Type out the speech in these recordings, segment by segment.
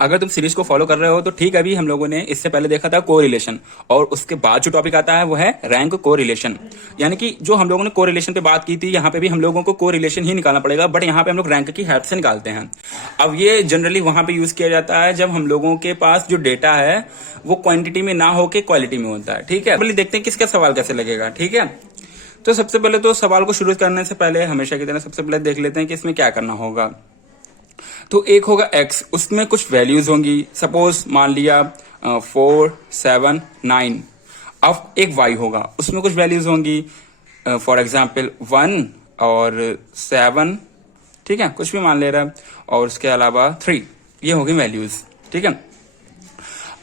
अगर तुम सीरीज को फॉलो कर रहे हो तो ठीक, अभी हम लोगों ने इससे पहले देखा था कोरिलेशन, और उसके बाद जो टॉपिक आता है वो है रैंक कोरिलेशन। यानी कि जो हम लोगों ने कोरिलेशन पे बात की थी, यहाँ पे भी हम लोगों को कोरिलेशन ही निकालना पड़ेगा, बट यहाँ पे हम लोग रैंक की हेल्प से निकालते हैं। अब ये जनरली वहां पे यूज किया जाता है जब हम लोगों के पास जो डेटा है वो क्वांटिटी में ना होके क्वालिटी में होता है। ठीक है, पहले देखते हैं किसका सवाल कैसे लगेगा। ठीक है, तो सबसे पहले तो सवाल को शुरू करने से पहले हमेशा की तरह सबसे पहले देख लेते हैं कि इसमें क्या करना होगा। तो एक होगा x, उसमें कुछ वैल्यूज होंगी। सपोज मान लिया 4, 7, 9। अब एक y होगा, उसमें कुछ वैल्यूज होंगी, फॉर एग्जाम्पल 1 और 7। ठीक है, कुछ भी मान ले रहा है, और उसके अलावा 3। ये होगी वैल्यूज। ठीक है,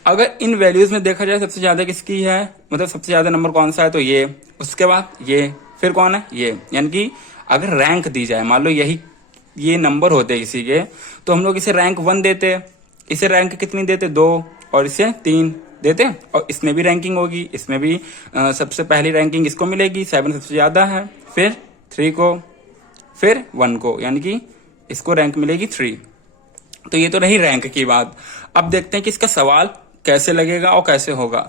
अगर इन वैल्यूज में देखा जाए सबसे ज्यादा किसकी है, मतलब सबसे ज्यादा नंबर कौन सा है, तो ये, उसके बाद ये, फिर कौन है, ये। यानी कि अगर रैंक दी जाए, मान लो यही ये नंबर होते किसी के, तो हम लोग इसे रैंक 1 देते, इसे रैंक कितनी देते, 2, और इसे 3 देते। और इसमें भी रैंकिंग होगी, इसमें भी सबसे पहली रैंकिंग इसको मिलेगी, 7 सबसे ज्यादा है, फिर 3 को, फिर 1 को, यानी कि इसको रैंक मिलेगी 3। तो ये तो रही रैंक की बात। अब देखते हैं कि इसका सवाल कैसे लगेगा और कैसे होगा।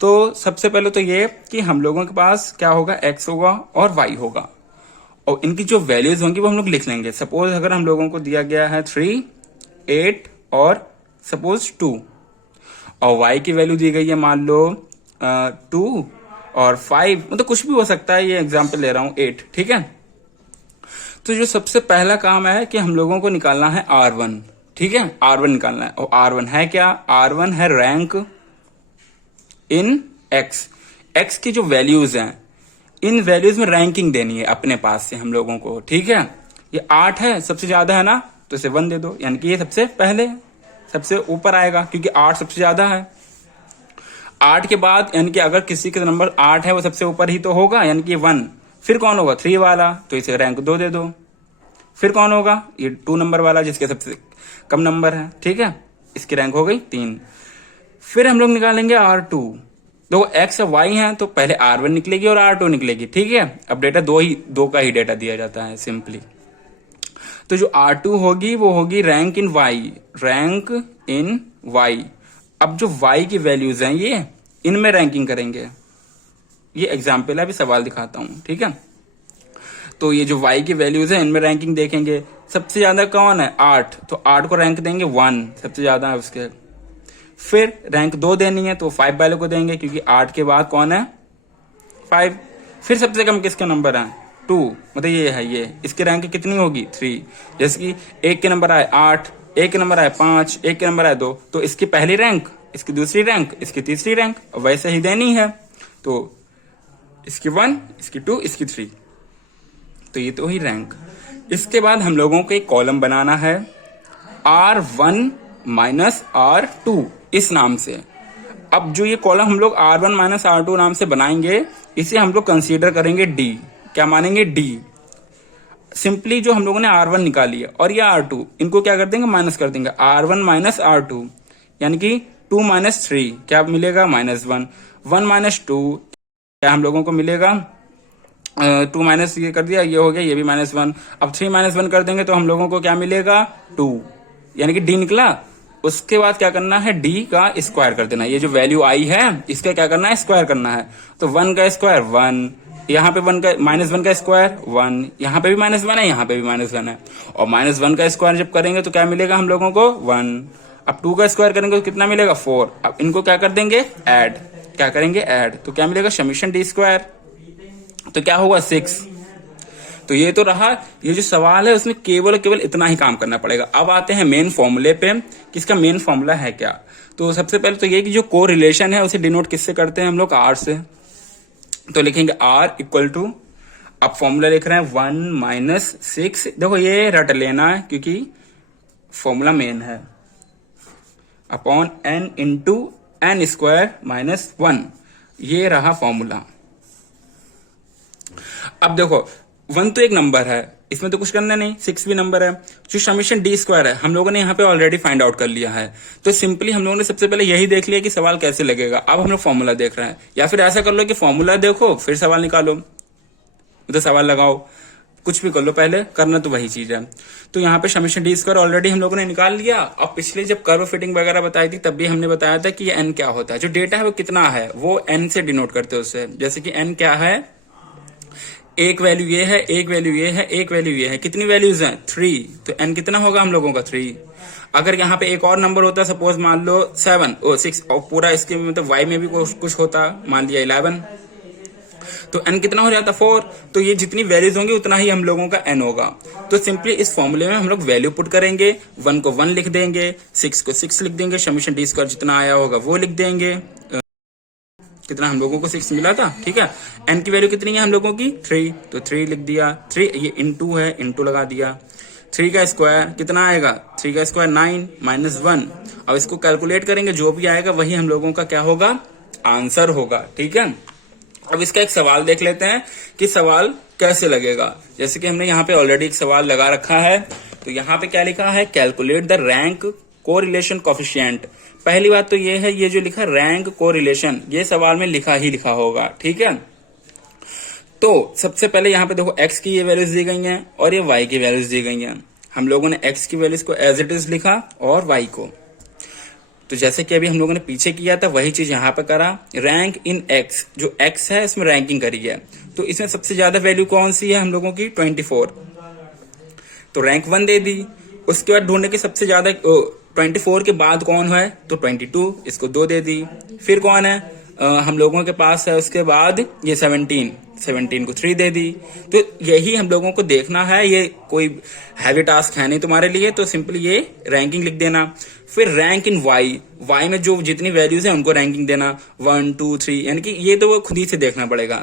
तो सबसे पहले तो ये कि हम लोगों के पास क्या होगा, x होगा और y होगा, और इनकी जो वैल्यूज होंगी वो हम लोग लिख लेंगे। सपोज अगर हम लोगों को दिया गया है 3, 8 और सपोज 2, और y की वैल्यू दी गई है मान लो 2 और 5, मतलब कुछ भी हो सकता है, ये एग्जाम्पल ले रहा हूं 8। ठीक है, तो जो सबसे पहला काम है कि हम लोगों को निकालना है R1। ठीक है, R1 निकालना है, और R1 है क्या, R1 है रैंक इन x की जो वैल्यूज हैं, इन वैल्यूज में रैंकिंग देनी है अपने पास से हम लोगों को। ठीक है, ये 8 है, सबसे ज्यादा है ना, तो इसे 1 दे दो, यानी कि ये सबसे पहले सबसे ऊपर आएगा, क्योंकि 8 सबसे ज्यादा है। 8 के बाद यानी कि अगर किसी का नंबर 8 है वो सबसे ऊपर ही तो होगा, यानी कि 1। फिर कौन होगा, 3 वाला, तो इसे रैंक 2 दे दो। फिर कौन होगा, ये 2 नंबर वाला जिसके सबसे कम नंबर है। ठीक है, इसकी रैंक हो गई 3। फिर हम लोग निकालेंगे R2। दो x और y हैं, तो पहले R1 निकलेगी और R2 निकलेगी। ठीक है, अब डेटा दो का ही डेटा दिया जाता है सिंपली। तो जो R2 होगी वो होगी rank in y, rank in y। अब जो y की वैल्यूज हैं ये इनमें रैंकिंग करेंगे। ये एग्जाम्पल है, अभी सवाल दिखाता हूं। ठीक है, तो ये जो y की वैल्यूज है इनमें रैंकिंग देखेंगे। सबसे ज्यादा कौन है, 8, तो 8 को रैंक देंगे 1, सबसे ज्यादा है उसके। फिर रैंक 2 देनी है तो 5 वाले को देंगे, क्योंकि 8 के बाद कौन है, 5। फिर सबसे कम किसका नंबर है, 2, मतलब ये है, ये इसकी रैंक कितनी होगी, 3। जैसे कि एक के नंबर आए 8, एक के नंबर आए 5, एक के नंबर आए 2, तो इसकी पहली रैंक, इसकी दूसरी रैंक, इसकी तीसरी रैंक, वैसे ही देनी है। तो इसकी 1, इसकी 2, इसकी 3, तो ये तो ही रैंक। इसके बाद हम लोगों को एक कॉलम बनाना है R1 माइनस R2 इस नाम से। अब जो ये कॉलम हम लोग R1 माइनस R2 नाम से बनाएंगे, इसे हम लोग कंसीडर करेंगे D। क्या मानेंगे, D। सिंपली जो हम लोगों ने R1 निकाली है और ये R2, इनको क्या कर देंगे, माइनस कर देंगे। R1 माइनस R2 यानी कि 2 माइनस 3 क्या मिलेगा, -1। 1 माइनस 2 क्या हम लोगों को मिलेगा, 2 माइनस ये कर दिया, ये हो गया, ये भी -1। अब 3 माइनस 1 कर देंगे तो हम लोगों को क्या मिलेगा, 2, यानी कि D निकला। उसके बाद क्या करना है, D का स्क्वायर कर देना। ये जो वैल्यू आई है इसका क्या करना है, स्क्वायर करना है। तो 1 का स्क्वायर 1, यहाँ पे 1 का -1 का स्क्वायर 1, यहाँ पे भी -1 है, यहाँ पे भी -1 है। और -1 का स्क्वायर जब करेंगे तो क्या मिलेगा हम लोगों को, 1। अब 2 का स्क्वायर करेंगे तो कितना मिलेगा, 4। अब इनको क्या कर देंगे, ऐड। क्या करेंगे, ऐड। तो क्या मिलेगा, समीशन D स्क्वायर, तो क्या होगा 6। तो ये तो रहा, ये जो सवाल है उसमें केवल और केवल इतना ही काम करना पड़ेगा। अब आते हैं मेन फॉर्मूले पे, किसका मेन फॉर्मूला है क्या। तो सबसे पहले तो ये कि जो को रिलेशन है उसे डिनोट किससे करते हैं हम लोग, R से। तो लिखेंगे R इक्वल टू, अब फॉर्मूला लिख रहे हैं 1 - 6। देखो ये रट लेना है क्योंकि फॉर्मूला मेन है, upon n into n square -1। ये रहा फॉर्मूला। अब देखो 1 तो एक नंबर है, इसमें तो कुछ करना नहीं, 6 भी नंबर है। जो समीशन D स्क्वायर है हम लोगों ने यहाँ पे ऑलरेडी फाइंड आउट कर लिया है। तो सिंपली हम लोगों ने सबसे पहले यही देख लिया कि सवाल कैसे लगेगा। अब हम लोग फॉर्मूला देख रहे हैं, या फिर ऐसा कर लो कि फॉर्मूला देखो फिर सवाल निकालो, तो सवाल लगाओ। कुछ भी कर लो, पहले करना तो वही चीज है। तो यहाँ पे समेशन डी स्क्वायर ऑलरेडी हम लोगों ने निकाल लिया। और पिछले जब कर्व फिटिंग वगैरह बताई थी तब भी हमने बताया था कि ये एन क्या होता है। जो डेटा है वो कितना है वो एन से डिनोट करते हैं उससे। जैसे कि एन क्या है, एक वैल्यू ये है, एक वैल्यू ये है, एक वैल्यू ये है। कितनी वैल्यूज हैं? 3। तो एन कितना होगा हम लोगों का? 3। अगर यहाँ पे एक और नंबर होता, सपोज मान लो 7 और 6, और पूरा इसके मतलब वाई में भी कुछ होता, मान लिया 11, तो एन कितना हो जाता? 4। तो ये जितनी वैल्यूज होंगी उतना ही हम लोगों का एन होगा। तो सिंपली इस फॉर्मूले में हम लोग वैल्यू पुट करेंगे, 1 को 1 लिख देंगे, 6 को 6 लिख देंगे, समेशन डी स्क्वायर जितना आया होगा वो लिख देंगे। कितना हम लोगों को 6 मिला था, ठीक है। एन की वैल्यू कितनी है हम लोगों की? 3, तो 3 लिख दिया। 3 ये इंटू है, इंटू लगा दिया। 3 का स्क्वायर कितना आएगा? 3 का स्क्वायर 9 माइनस 1। अब इसको कैलकुलेट करेंगे, जो भी आएगा वही हम लोगों का क्या होगा? आंसर होगा, ठीक है। अब इसका एक सवाल देख लेते हैं कि सवाल कैसे लगेगा। जैसे कि हमने यहाँ पे ऑलरेडी एक सवाल लगा रखा है। तो यहाँ पे क्या लिखा है? Calculate the rank correlation coefficient. पहली बात तो ये है, ये जो लिखा रैंक कोरिलेशन, ये सवाल में लिखा ही लिखा होगा, ठीक है। तो सबसे पहले यहाँ पे देखो x की ये वैल्यूज दी गई हैं और ये y की वैल्यूज दी गई हैं। हम लोगों ने x की वैल्यूज को एज इट इज लिखा और y को, तो जैसे कि अभी हम लोगों ने पीछे किया था वही चीज यहाँ पे करा। रैंक इन x, जो x है इसमें रैंकिंग करी है। तो इसमें सबसे ज्यादा वैल्यू कौन सी है हम लोगों की? 24। तो रैंक 1 दे दी। उसके बाद ढूंढने की सबसे ज्यादा 24 के बाद कौन है? तो 22, इसको 2 दे दी। फिर कौन है हम लोगों के पास है? उसके बाद ये 17 को 3 दे दी। तो यही हम लोगों को देखना है। ये कोई हैवी टास्क है नहीं तुम्हारे लिए, तो सिंपली ये रैंकिंग लिख देना। फिर रैंक इन वाई में जो जितनी वैल्यूज है उनको रैंकिंग देना, 1 2 3, यानी कि ये तो वो खुद ही से देखना पड़ेगा।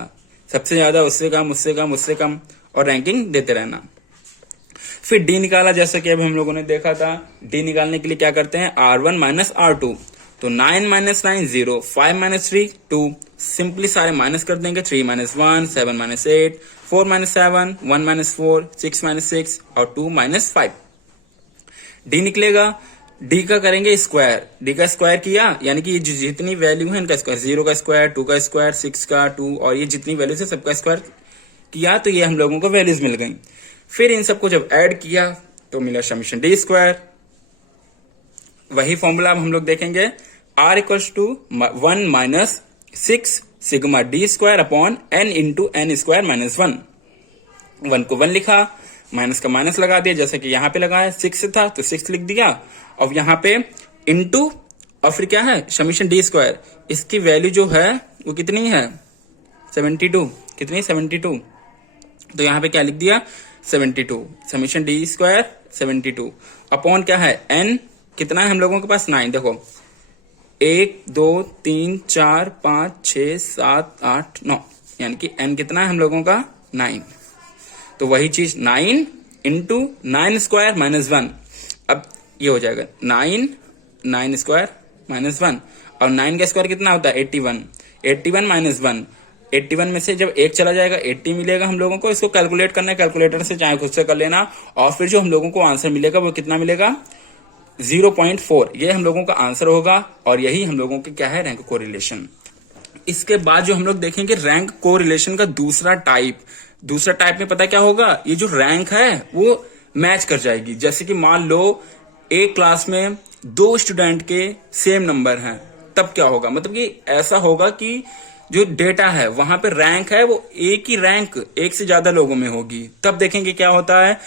सबसे ज्यादा, उससे कम, उससे कम, उससे कम, और रैंकिंग देते रहना। फिर डी निकाला, जैसे कि अभी हम लोगों ने देखा था। डी निकालने के लिए क्या करते हैं? R1 minus R2। तो 9 माइनस 9 0, 5 माइनस 3 2। सिंपली सारे माइनस कर देंगे। 3 minus 1 7 minus 8, 4 minus 7 1 minus 4, 6 minus 6 और 2 माइनस 5। डी निकलेगा। डी का करेंगे स्क्वायर। डी का स्क्वायर किया, यानी कि जितनी वैल्यू है इनका स्क्वायर, 0 का स्क्वायर, 2 का स्क्वायर, 6 का 2, और ये जितनी वैल्यूज है सबका स्क्वायर किया। तो ये हम लोगों को वैल्यूज मिल गई। फिर इन सबको जब ऐड किया तो मिला समेशन डी स्क्वायर। वही फॉर्मूला हम लोग देखेंगे, R equals to 1 minus 6 sigma d square upon n into n square minus 1। 1 को 1 लिखा, माइनस का माइनस लगा दिया, जैसे कि यहाँ पे लगाया। 6 था तो 6 लिख दिया, और यहाँ पे इंटू, और फिर क्या है? Summation d square. इसकी वैल्यू जो है वो कितनी है? 72। कितनी? 72। तो यहाँ पे क्या लिख दिया? 72। समेशन डी स्क्वायर 72 अपॉन क्या है? n कितना है हम लोगों के पास? 9। देखो 1 2 3 4 5 6 7 8 9, यानी कि n कितना है हम लोगों का? 9। तो वही चीज 9 इंटू 9 स्क्वायर माइनस 1। अब ये हो जाएगा 9 स्क्वायर माइनस 1, और 9 का स्क्वायर कितना होता है? 81। 81 माइनस 1, 81 में से जब 1 चला जाएगा 80 मिलेगा हम लोगों को। इसको कैलकुलेट करना है, कैलकुलेटर से चाहे खुद से कर लेना। और फिर जो हम लोगों को आंसर मिलेगा वो कितना मिलेगा? 0.4। ये हम लोगों का आंसर होगा, और यही हम लोगों के क्या है? Rank correlation. इसके बाद जो हम लोग देखेंगे रैंक कोरिलेशन का दूसरा टाइप। दूसरा टाइप में पता क्या होगा? ये जो रैंक है वो मैच कर जाएगी। जैसे कि मान लो एक क्लास में 2 स्टूडेंट के सेम नंबर हैं, तब क्या होगा? मतलब कि ऐसा होगा कि जो डेटा है वहां पे रैंक है वो एक ही रैंक एक से ज्यादा लोगों में होगी। तब देखेंगे क्या होता है।